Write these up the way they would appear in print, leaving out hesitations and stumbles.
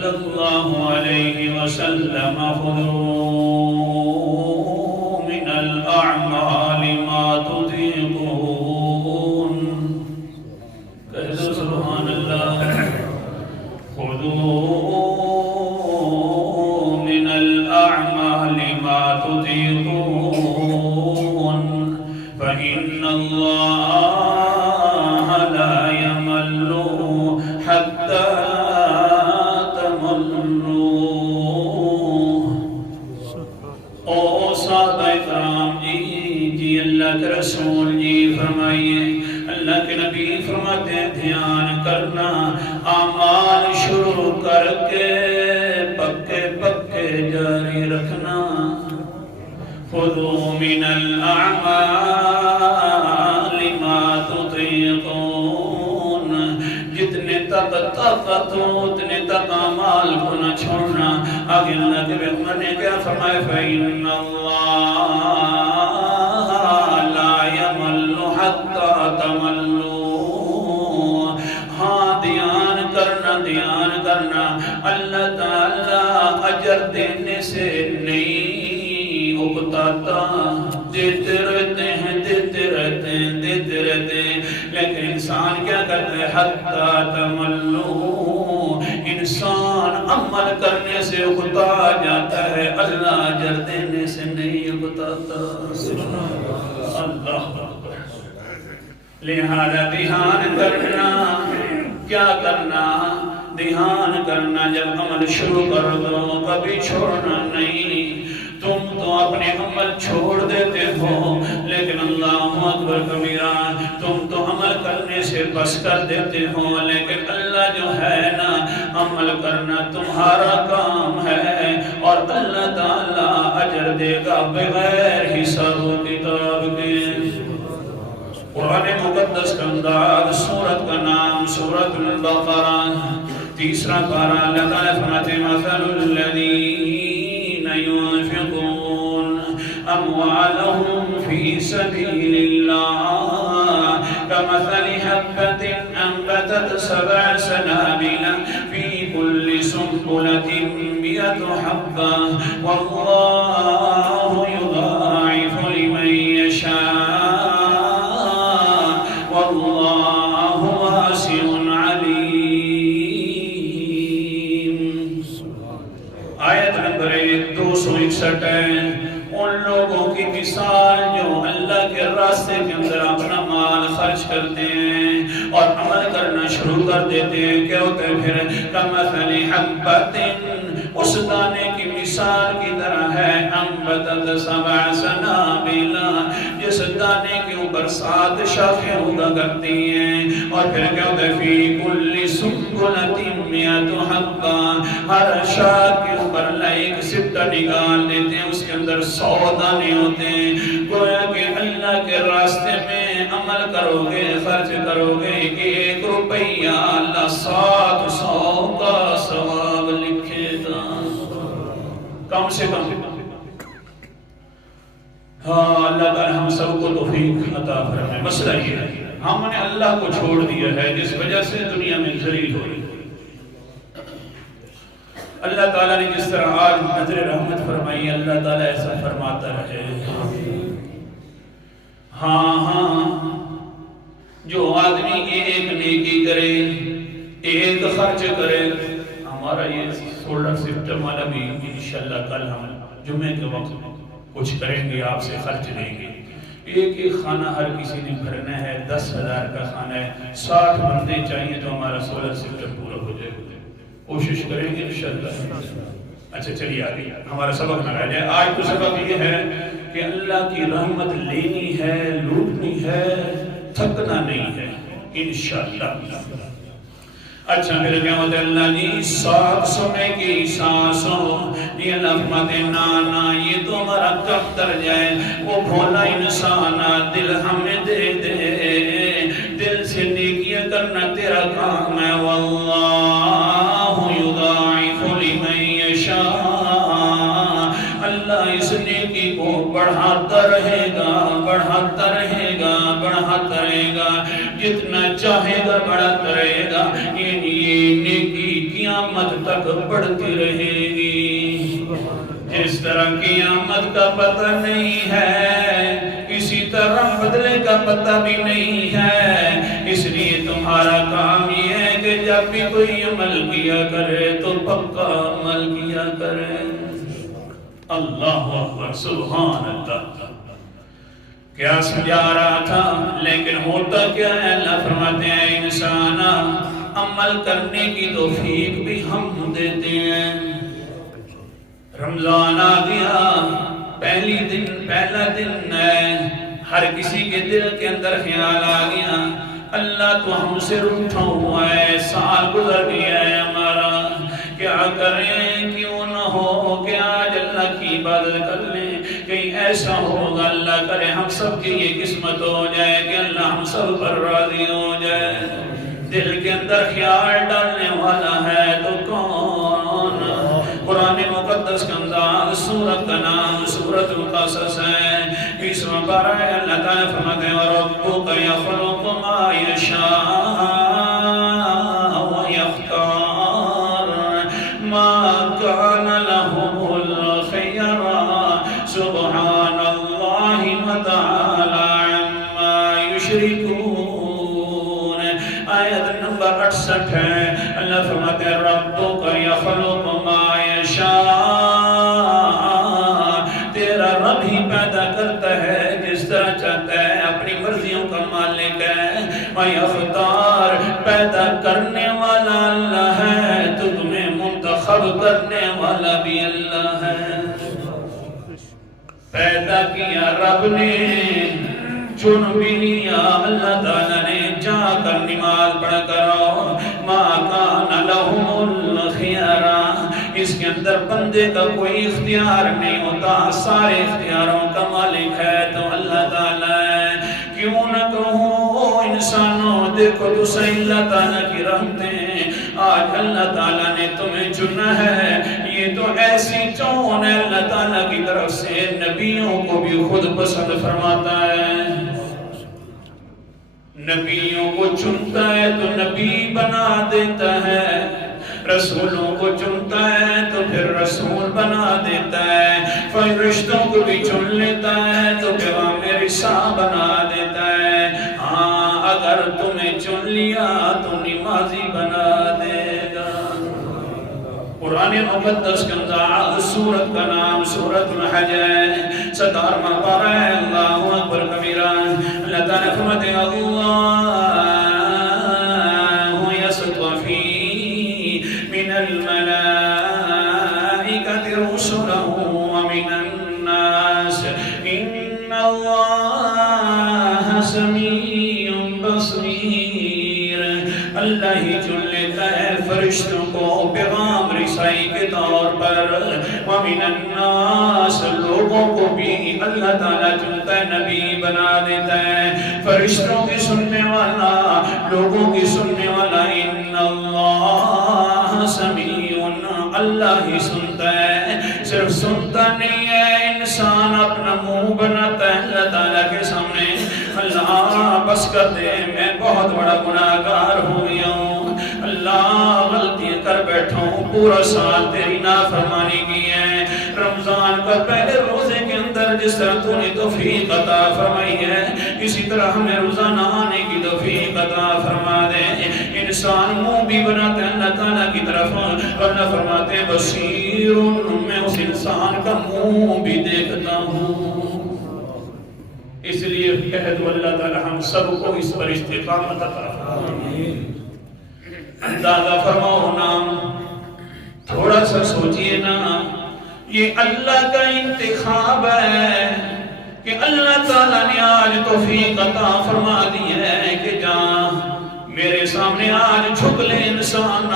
صلی اللہ علیہ وسلم خذوا من الاعمال ما تطيقون کہہ دو سبحان اللہ خذوا من الاعمال ما تطيقون فإن الله لا يمل حتى اللہ کے رسول جی فرمائیے اللہ کے نبی فرماتے ہیں دھیان کرنا اعمال شروع کر کے پکے پکے جاری رکھنا خذوا من الاعمال ما تطيقون جتنے تک طاقت ہو اتنے تک اعمال کو نہ چھوڑنا آگے اللہ کے پیغمبر نے کیا فرمایا فإن اللہ دھیان کرنا اللہ تعالیٰ اجر دینے سے نہیں اکتاتا دیتے رہتے ہیں لیکن انسان کیا کرتا ہے حتی تملو انسان عمل کرنے سے اکتا جاتا ہے اللہ اجر دینے سے نہیں اکتاتا اللہ لہذا دھیان کرنا کیا کرنا دھیان کرنا جب عمل شروع کر دو کبھی چھوڑنا نہیں تم تو اپنے عمل چھوڑ دیتے ہو لیکن اللہ اکبر کبیرہ تم تو عمل کرنے سے بس کر دیتے ہو لیکن اللہ جو ہے نا عمل کرنا تمہارا کام ہے اور اللہ تعالیٰ اجر دے گا بغیر حساب و کتاب کے قرآن مقدس کا انداز سورت کا نام سورت البقرہ تیسرا پارہ اللہ تعالیٰ فرماتے مثل الذین ينفقون اموالهم في سبيل الله كمثل حبة انبتت 7 سنابل في كل سنبلة 100 حبة والله يضاعف لمن يشاء واللہ واسع علیم آیت نمبر 261 ہے ان لوگوں کی مثال جو اللہ کے راستے کے اندر اپنا مال خرچ کرتے ہیں اور عمل کرنا شروع کر دیتے ہیں کیا ہوتا ہے پھر کمثل حبۃ اس دانے کی مثال کی طرح ہے انبتت 7 سنابل جس دانے کے اوپر 7 شاخیں اگا کرتی ہیں اور پھر کیا ہوتا ہے فی کل سنبلۃ 100 حبۃ ہر شاخ کے اوپر اللہ ایک سبتہ نکال دیتے ہیں اس کے اندر 100 دانے ہوتے ہیں گویا کہ اللہ کے راستے میں عمل کرو گے خرچ کرو گے کہ 1 روپیہ اللہ 700 کا ثواب لکھے گا کم سے کم ہاں اللہ تعالی ہم سب کو توفیق عطا فرمائے مسئلہ یہ ہے ہم نے اللہ کو چھوڑ دیا ہے جس وجہ سے دنیا میں ذلیل ہو رہی اللہ تعالیٰ نے جس طرح آج نظر رحمت فرمائی اللہ تعالیٰ ایسا فرماتا رہے ہاں جو آدمی ایک نیکی کرے ایک خرچ کرے ہمارا یہ سولر سسٹم والا بھی انشاءاللہ کل ہم جمعے کے وقت کچھ کریں گے آپ سے خرچ لیں گے ایک خانہ ہر کسی نے بھرنا ہے 10,000 کا خانہ ہے 60 بندے چاہیے تو ہمارا سولر سسٹم پورا ہو جائے کوشش کریں گے انشاءاللہ اچھا چلیے آگے ہمارا سبق نہ رہ جائے آج تو سبق یہ ہے کہ اللہ کی رحمت لینی ہے لوٹنی ہے تھکنا نہیں ہے انشاءاللہ اچھا پھر کیا ہوتا ہے اللہ جی ساتھ سنے کی سانسوں یہ لفظ نانا یہ تو ہمارا کب تر جائے وہ بھولا انسان دل ہمیں دے دے دل سے نیکیاں کرنا تیرا کام ہے واللہ یضاعف لمن یشاء اللہ اس نیکی کو بڑھاتا رہے گا بڑھاتا رہے گا بڑھاتا رہے گا جتنا چاہے گا بڑھاتا رہے گا یہ نیکی قیامت تک بڑھتی رہے گی۔ جس طرح قیامت کا پتہ نہیں ہے، اسی طرح بدلے کا پتہ بھی نہیں ہے۔ اس لیے تمہارا کام یہ ہے کہ جب بھی کوئی عمل کیا کرے تو پکا عمل کیا کرے۔ اللہ اکبر، سبحان اللہ۔ کیا سمجھا رہا تھا، لیکن ہوتا کیا ہے؟ اللہ فرماتے ہیں انسان عمل کرنے کی توفیق بھی ہم دیتے ہیں۔ رمضان آ گیا، پہلا دن ہے، ہر کسی کے دل کے اندر خیال آ گیا اللہ تو ہم سے روٹھا ہوا ہے، سال گزر گیا ہے ہمارا، کیا کریں؟ کیوں نہ ہو کہ آج اللہ کی عبادت کر لیں، کہیں ایسا ہوگا اللہ کرے ہم سب کی یہ قسمت ہو جائے کہ اللہ ہم سب پر راضی ہو جائے۔ دل کے اندر خیال ڈالنے والا ہے تو کون؟ قرآن مقدس کا انداز، سورت کا نام سورت القصص ہے، 20واں پارہ ہے۔ اللہ تعالیٰ فرماتے ہیں وَرَبُّكَ يَخْلُقُ مَا يَشَاءُ وَيَخْتَارُ مَا كَانَ لَهُمُ الْخِيَرَةُ سُبْحَانَ اللَّهِ وَتَعَالَى عَمَّا يُشْرِكُونَ۔ آیت نمبر 68 ہے۔ اللہ فرماتے ہیں رَبُّكَ يَخْلُقُ مَا يَشَاءُ، تیرا رب ہی پیدا کرتا ہے جس طرح چاہتا ہے، اپنی مرضیوں کا مالک ہے۔ وَيَخْتَارُ، پیدا کرنے والا اللہ ہے تو تمہیں منتخب کرنے والا بھی اللہ ہے۔ پیدا کیا رب نے، چن بھی لیا اللہ تعالیٰ نے، جا کر نماز پڑھ کر آؤ۔ مَا كَانَ لَهُمُ الْخِيَرَةُ، اس کے اندر بندے کا کوئی اختیار نہیں ہوتا، سارے اختیاروں کا مالک ہے تو اللہ تعالیٰ ہے۔ کیوں نہ کہوں انسانوں، دیکھو تو صحیح اللہ تعالیٰ کی رحمتیں، آج اللہ تعالیٰ نے تمہیں چنا ہے، یہ تو ایسی چون ہے اللہ تعالیٰ کی طرف سے، نبیوں کو بھی خود پسند فرماتا ہے۔ نبیوں کو چنتا ہے تو نبی بنا دیتا ہے، رسولوں کو چنتا ہے تو پھر رسول بنا دیتا ہے، فرشتوں کو بھی چن لیتا ہے تو پیغام رسالت بنا دیتا ہے۔ ہاں اگر تمہیں چن لیا تو نمازی بنا دے گا۔ قرآن مقدس کے اندر سورت کا نام سورت الحج ہے، 17واں پارہ ہے۔ اللہ اکبر کبیرہ۔ اللہ تعالیٰ فرماتے ہیں اللہ يصطفي من الملائكة رسلا ومن الناس إن الله سميع بصير۔ اللہ ہی چن لیتا ہے فرشتوں کو پیغام رسائی کے طور پر، وَمِنَ النَّاسِ، لوگوں کو بھی اللہ تعالیٰ چنتا ہے، نبی بنا دیتا ہے، فرشتوں کی سننے والا، لوگوں کی سننے والا۔ إِنَّ اللَّهَ سَمِيعٌ، اللہ ہی سنتا ہے، صرف سنتا نہیں ہے، انسان اپنا منہ بناتا ہے اللہ تعالیٰ کے سامنے، اللہ بس کر دے میں بہت بڑا گناہگار ہو گیا ہوں، اللہ غلطیاں کر بیٹھا ہوں، پورا سال تیری نافرمانی کی ہے۔ رمضان کا پہلے روزے کے اندر جس طرح تو نے توفیق عطا فرمائی ہے، اسی طرح ہمیں روزانہ آنے کی توفیق عطا فرما دے۔ انسان منہ بھی بناتا ہے اللہ تعالیٰ کی طرف، اللہ فرماتے ہیں بصیر، میں اس انسان کا منہ بھی دیکھتا ہوں۔ اس لیے کہہ دو اللہ تعالیٰ ہم سب کو اس پر استقامت عطا فرمائے۔ اندازہ فرماؤ نا، تھوڑا سا سوچئے نا، یہ اللہ کا انتخاب ہے کہ اللہ تعالیٰ نے آج توفیق عطا فرما دی ہے کہ جان میرے سامنے آج جھک لے انسان،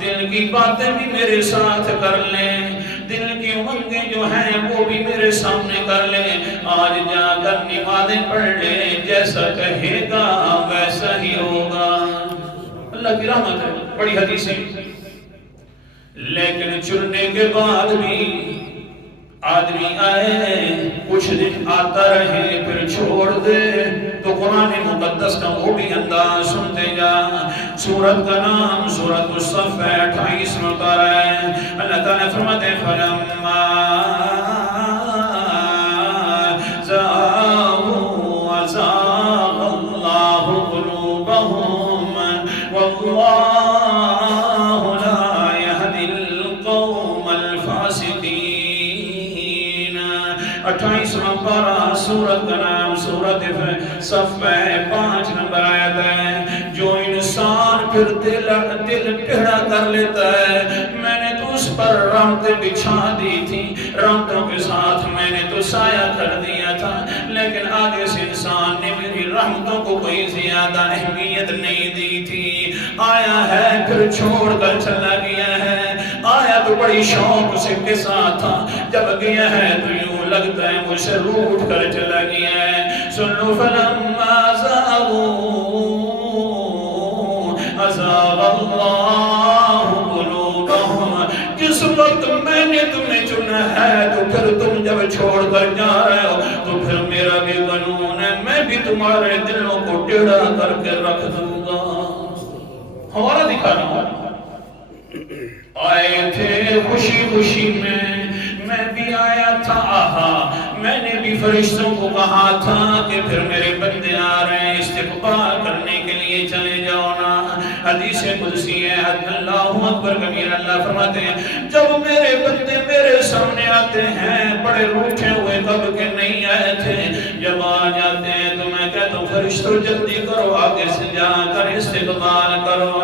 دل کی باتیں بھی میرے ساتھ کر لیں، دل کی امنگیں جو ہیں وہ بھی میرے سامنے کر لیں، آج جا کر نمازیں پڑھ لیں، جیسا کہے گا ویسا ہی ہوگا۔ اللہ کی رحمت ہے، بڑی حدیث ہے۔ لیکن چننے کے بعد بھی آدمی آئے، کچھ دن آتا رہے پھر چھوڑ دے، تو قرآن مقدس کا وہ بھی انداز سنتے جا۔ سورت کا نام سورت الصف ہے، 28واں پارہ ہے۔ اللہ تعالیٰ فرماتے ہیں فَلَمَّا زَاغُوا أَزَاغَ اللَّهُ قُلُوبَهُمْ وَاللَّهُ لَا يَهْدِي الْقَوْمَ الْفَاسِقِينَ۔ 28واں پارہ سورت کا نام سورت صف ہے، 5 نمبر آیت ہے۔ جو انسان پھر دل ٹیڑھا کر لیتا ہے، میں نے تو اس پر رحمتیں بچھا دی تھی، رحمتوں کے ساتھ میں نے تو سایہ کر دیا تھا، لیکن آگے سے انسان نے میری رحمتوں کو کوئی زیادہ اہمیت نہیں دی تھی، آیا ہے پھر چھوڑ کر چلا گیا ہے، آیا تو بڑی شوق سے کے ساتھ تھا، جب گیا ہے تو یوں لگتا ہے مجھ سے روٹ کر چلا گیا ہے۔ سن لو فَلَمَّا زَاغُوا أَزَاغَ اللَّهُ قُلُوبَهُمْ۔ جس وقت میں نے تمہیں چنا ہے تو پھر تم جب چھوڑ کر جا رہے ہو تو پھر میرا بھی قانون ہے، میں بھی تمہارے دلوں کو ٹیڑھا کر کے رکھ دوں گا۔ ہمارا دکھا رہا ہوں، آئے تھے خوشی خوشی میں بھی آیا تھا، آہا میں نے بھی فرشتوں کو کہا تھا کہ پھر میرے بندے آ رہے ہیں، استقبال کرنے کے لیے چلے جاؤ نا۔ حدیث قدسی ہے، اللہ اکبر کبیر، اللہ فرماتے ہیں جب میرے بندے میرے سامنے آتے ہیں بڑے روٹھے ہوئے کب کے نہیں آئے تھے، جب آ جاتے ہیں تو میں کہتا ہوں فرشتوں جلدی کرو، آگے سے جا کر استقبال کرو۔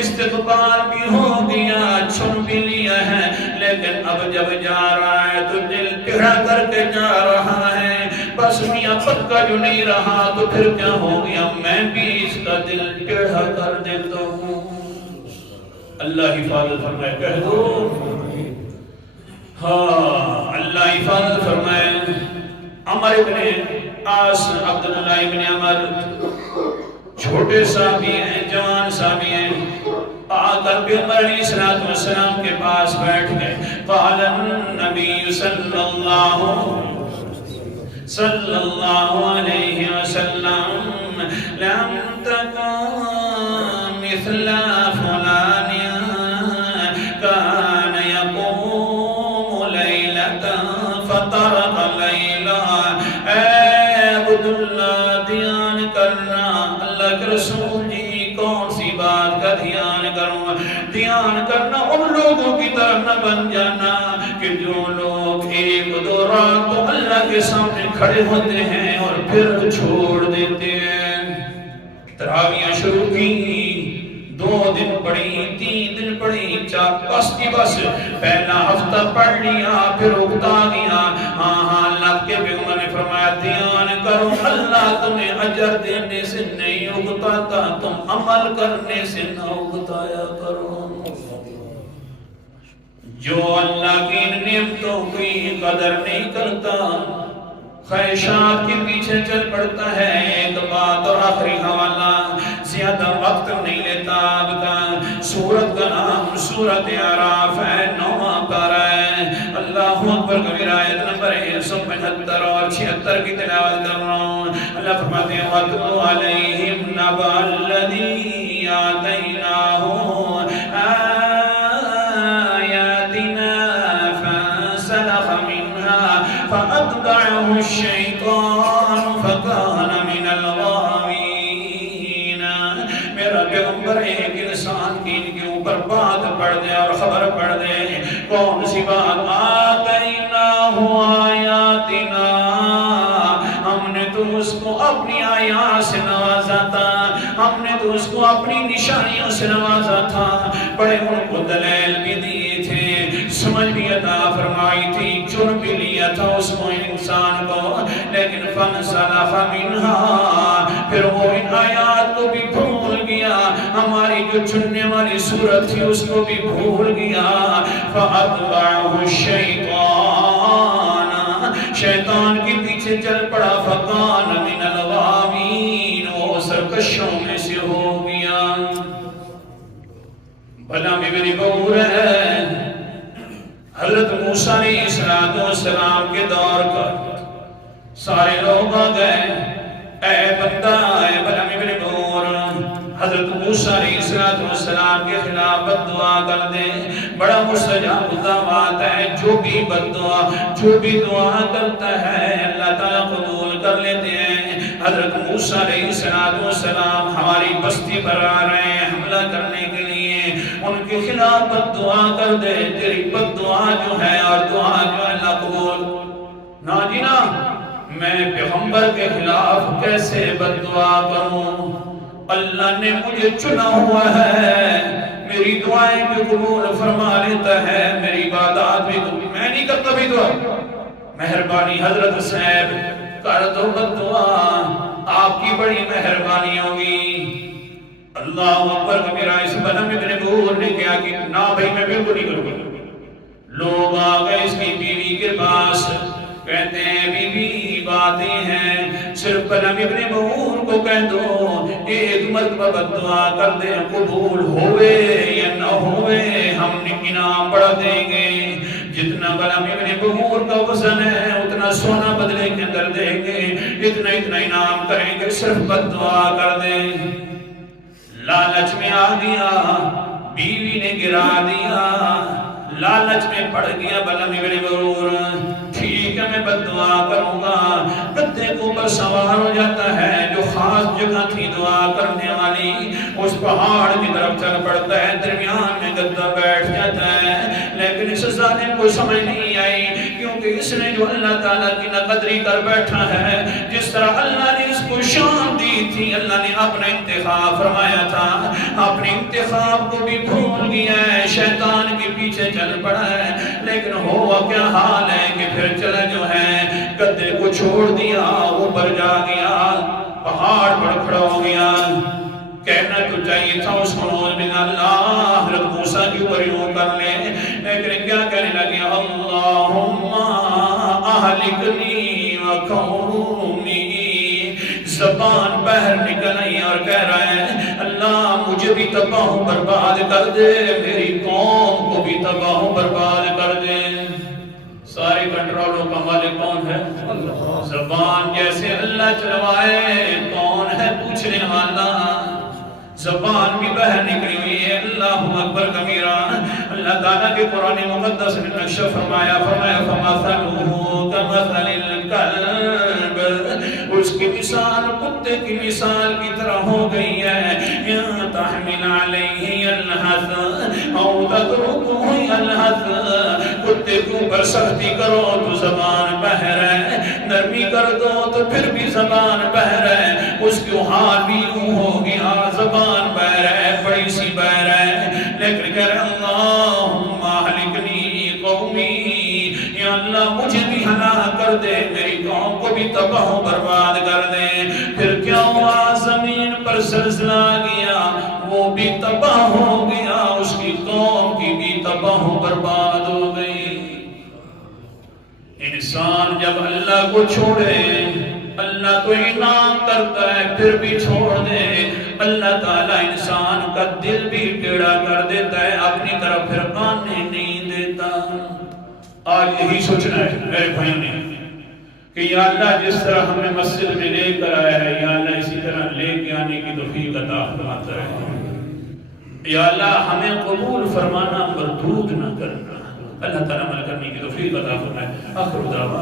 استقبال بھی ہو گیا، چھن بھی لیا ہے، لیکن اب جب جا رہا ہے تو دل ٹیڑھا کر کے جا رہا ہے، بس میاں پکا جو نہیں رہا تو پھر کیا ہو گیا، میں بھی اس کا دل ٹیڑھا کر دیتا ہوں۔ اللہ حفاظت فرمائے، کہہ دو ہاں، اللہ حفاظت فرمائے۔ عمر ابن عاص، عبداللہ ابن عمر چھوٹے صحابی ہیں، جوان صحابی ہیں، آ کر پیغمبر علیہ السلام کے پاس بیٹھ گئے۔ قال النبی صلی اللہ علیہ وسلم لم تکن مثل فلان کان یقوم لیلة فطرق لیلہ۔ اے عبداللہ دھیان کرنا، اللہ کے رسول جی کون سی بات کا دھیان کروں؟ دھیان کرنا ان لوگوں کی طرح نہ بن جانا کہ جو لوگ 1-2 رات تو اللہ کے سامنے کھڑے ہوتے ہیں اور پھر چھوڑ دیتے ہیں۔ تراویاں شروع کی، 2 دن پڑھی، 3 دن پڑھی، 4 بس کی بس، پہلا ہفتہ پڑھ لیا پھر اکتا گیا۔ ہاں اللہ کے پیغمبر نے فرمایا دھیان کرو، اللہ تمہیں اجر دینے سے نہیں اکتاتا، تم عمل کرنے سے نہ اکتایا کرو۔ جو اللہ کی نعمتوں کی قدر نہیں کرتا، خواہشات کے پیچھے چل پڑتا ہے۔ ایک بات اور آخری حوالہ، زیادہ وقت نہیں لیتا اب کا، سورت کا نام سورت اعراف ہے، 9واں پارہ ہے۔ اللہ اکبر کبیر، آیت نمبر 175 اور 76 کی تلاوت کر رہا ہوں۔ اللہ فرماتے ہیں وَاتْلُ عَلَيْهِمْ نَبَأَ الَّذِي آتَيْنَاهُ آيَاتِنَا فَانسَلَخَ مِنْهَا فَأَتْبَعَهُ الشَّيْطَانُ فَكَانَ مِنَ الْغَاوِينَ۔ میرا پیغمبر ایک انسان کی ان کے اوپر بات پڑھ دے اور خبر پڑھ دے، کون سی بات؟ آتَيْنَاهُ آيَاتِنَا، ہم نے تو اس کو اپنی آیات سے نوازا تھا، ہم نے تو اس کو اپنی نشانیوں سے نوازا تھا، بڑے ان کو دلائل بھی دیے تھے، سمجھ بھی عطا فرمائی تھی، چن بھی لیا تھا اس کو انسان کو، لیکن فَانْسَلَخَ مِنْهَا، پھر وہ ان آیات کو بھی بھول گیا، ہماری جو چننے والی صورت تھی اس کو بھی بھول گیا۔ فَأَتْبَعَهُ الشَّيْطَانَ، شیطان کے پیچھے چل پڑا، فَكَانَ مِنَ الْغَاوِينَ، وہ سرکشوں میں سے ہو گیا۔ بھلا میں میری بہور ہے، حضرت موسیٰ علیہ السلام کے دور کا سارے لوگ آ گئے، اے بندہ، اے بھلا میں میری بہور، حضرت موسیٰ علیہ السلام کے خلاف بد دعا کر دے، بڑا مستجاب دعوات ہے. جو بھی بد دعا، جو بھی دعا کرتا ہے اللہ تعالیٰ قبول کر لیتے ہیں. حضرت موسیٰ علیہ السلام ہماری بستی پر آ رہے ہیں حملہ کرنے کے لیے، ان کے خلاف بد دعا کر دے، تیری بد دعا جو ہے اور دعا جو ہے اللہ قبول نہ جینا. میں پیغمبر کے خلاف کیسے بد دعا کروں؟ اللہ نے مجھے چنا ہوا ہے، میری دعائیں بھی قبول فرما لیتا ہے، میری عبادات بھی قبول. میں نہیں کرتا بھی دعا. مہربانی حضرت صاحب کر دو بد دعا، آپ کی بڑی مہربانی ہوگی. اللہ اکبر کبیرہ. اس بلم ابن بور نے کیا کہ نہ بھائی میں بالکل نہیں کروں گا. لوگ آ گئے اس کی بیوی کے پاس، کہتے ہیں بی بی باتیں ہیں، صرف بلم ابن بور کو کہہ دو ایک مرتبہ بد دعا کر دیں، قبول ہوئے یا نہ ہوئے ہم انعام بڑھا دیں گے. جتنا بلم ابن بور کا وزن ہے اتنا سونا بدلے کے اندر دیں گے، اتنا انعام کریں گے، صرف بد دعا کر دیں. لالچ میں آ گیا، بیوی نے گرا دیا، لالچ میں پڑ گیا بلم ابن بور. ٹھیک ہے میں بد دعا کروں گا. گدھے کے اوپر سوار ہو جاتا ہے، جو خاص جگہ تھی دعا کرنے والی اس پہاڑ کی طرف چل پڑتا ہے، درمیان میں گدھا بیٹھ جاتا ہے. لیکن اس ظالم کو سمجھ نہیں آئی، کیونکہ اس نے جو اللہ تعالیٰ کی ناقدری کر بیٹھا ہے، جس طرح اللہ نے اس کو شان دی تھی، اللہ نے اپنا انتخاب فرمایا تھا، اپنے انتخاب کو بھی بھول گیا ہے، شیطان کے پیچھے چل پڑا ہے. لیکن ہوا کیا حال ہے کہ پھر چلا جو ہے گدھے کو چھوڑ دیا، اوپر جا گیا، پہاڑ پر کھڑا ہو گیا. کہنا تو چاہیے تھا اس کو نعوذ باللہ اللہ حضرت موسیٰ کی اوپر یوں کر لے، لیکن کیا کہنے لگے؟ اللہم اہلکنی و قومی. زبان باہر نکل آئی اور کہہ رہا ہے اللہ مجھے بھی تباہ و برباد کر دے، میری قوم کو بھی تباہ و برباد کر دے. سارے کنٹرولوں کا مالک کون ہے؟ اللہ. زبان جیسے اللہ چلوائے کون ہے پوچھنے والا؟ زبان بھی باہر نکلی ہوئی ہے. اللہ اکبر کبیرہ. اللہ تعالیٰ کے قرآن مقدس میں نقشہ فرمایا فَمَثَلُهُ كَمَثَلِ الْكَلْبِ، اس کی مثال کتے کی مثال کی طرح ہو گئی ہے. إِن تَحْمِلْ عَلَيْهِ يَلْهَثْ أَوْ تَتْرُكْهُ يَلْهَثْ. کتے کے اوپر سختی کرو تو زبان باہر ہے، نرمی کر دو تو پھر بھی زبان باہر ہے. اس کی حال بھی یوں ہو گیا، زبان باہر ہے، بڑی سی باہر ہے. لیکن کہہ رہے اللہم اہلکنی قومی، یا اللہ مجھے بھی ہلاک کر دے، میری قوم کو بھی تباہ و برباد کر دے. پھر کیا ہوا؟ زمین پر زلزلہ گیا، وہ بھی تباہ ہو گیا، اس کی قوم کی بھی تباہ و برباد ہو گئی. انسان جب اللہ کو چھوڑے، اللہ تو انعام کرتا ہے پھر بھی چھوڑ دے، اللہ تعالیٰ انسان کا دل بھی ٹیڑھا کر دیتا ہے، اپنی طرف پھر آنے نہیں دیتا. آج یہی سوچنا ہے میرے بھائیوں نے کہ یا اللہ جس طرح ہمیں مسجد میں لے کر آیا ہے، یا اللہ اسی طرح لے کے آنے کی توفیق عطا فرماتا ہے. یا اللہ ہمیں قبول فرمانا مردود نہ کرنا. اللہ تعالیٰ عمل کرنے کی توفیق عطا فرمائے. آخر دعوانا